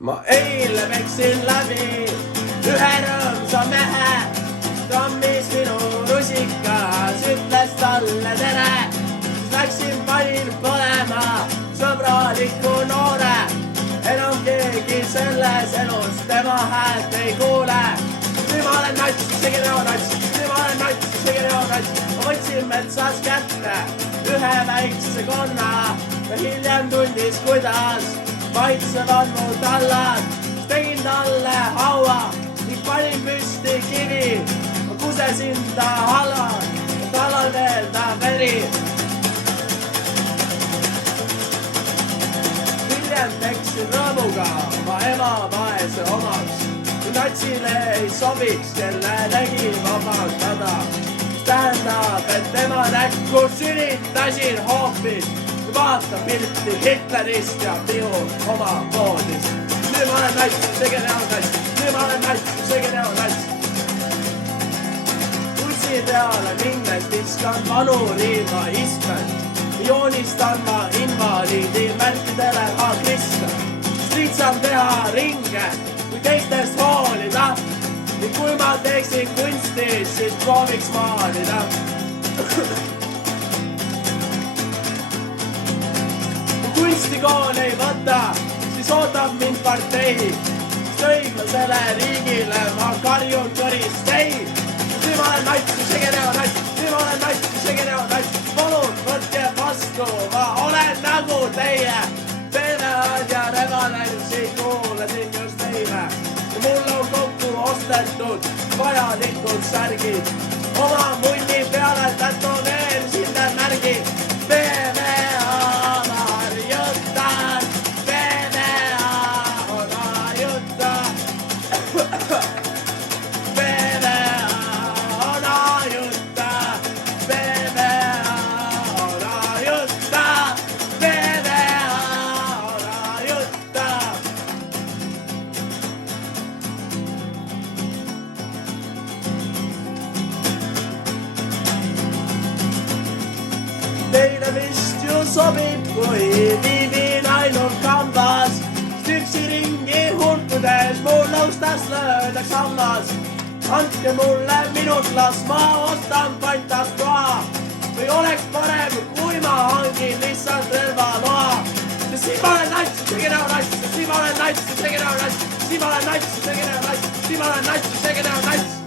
ma eile peksin läbi ühe rõõmsa mehe, tammis minu rusikas, ütles talle tere. Läksin, panin põlema sõbraliku noore, enam keegi selles elus tema häält ei kuule. Nüüd ma olen nats, isegi neonats, nüüd ma olen nats, isegi neonats. Ma võtsin metsas kätte ühe väikse konna ja hiljem tundis, kuidas maitsevad mu tallad. Tegin talle haua ning panin püsti kivi. Ma kusesin ta halal ja talal veel ta veri. Hiljem teksin rõõmuga oma ema vaese omaks. Kui natsile ei sobiks, kelle tegi vabandada. Tähendab, et tema näkku sünitasin hoopis. Vaata pilti Hitlerist ja pihu oma poodist. Nüüd ma olen nats, isegi neonats. Nüüd ma olen nats, isegi neonats. Kutsi peale minnes viskan vanu riima istmed. Joonistan ma invaliidi märkidele ka kriste. Lihtsam teha ringe, kui teistest hoolida. Ning kui ma teeksin kunsti, siis prooviks maalida. Kui kunstikool ei võta, siis ootab mind partei. Õiglasele riigile ma karjun kõrist ei. Nüüd ma olen nats, isegi neonats. Nüüd ma olen nats, isegi neonats. Palun, võtke vastu, ma olen nagu teie. Peenead ja revanens ei kuulasin just teile. Ja mul on kokku ostetud vajalikud särgid. Oma munni peale tätoveerisin need märgid. PVA Marjuta, PVA on Ajuta. PVA on Ajuta, PVA on Ajuta, PVA on Ajuta. Teile vist ju sobib, kui viibin ainult kambas. Stüksi ringi hulkudes mul nõustas löödaks hammas. Andke mulle minut, las ma ostan pantas toa. Või oleks parem, kui ma hangin lihtsalt relvaloa. Ja siin ma olen nats, isegi neonats. Ja siin ma olen nats, isegi neonats. Siin ma olen nats, isegi neonats. Siin ma olen nats, isegi neonats.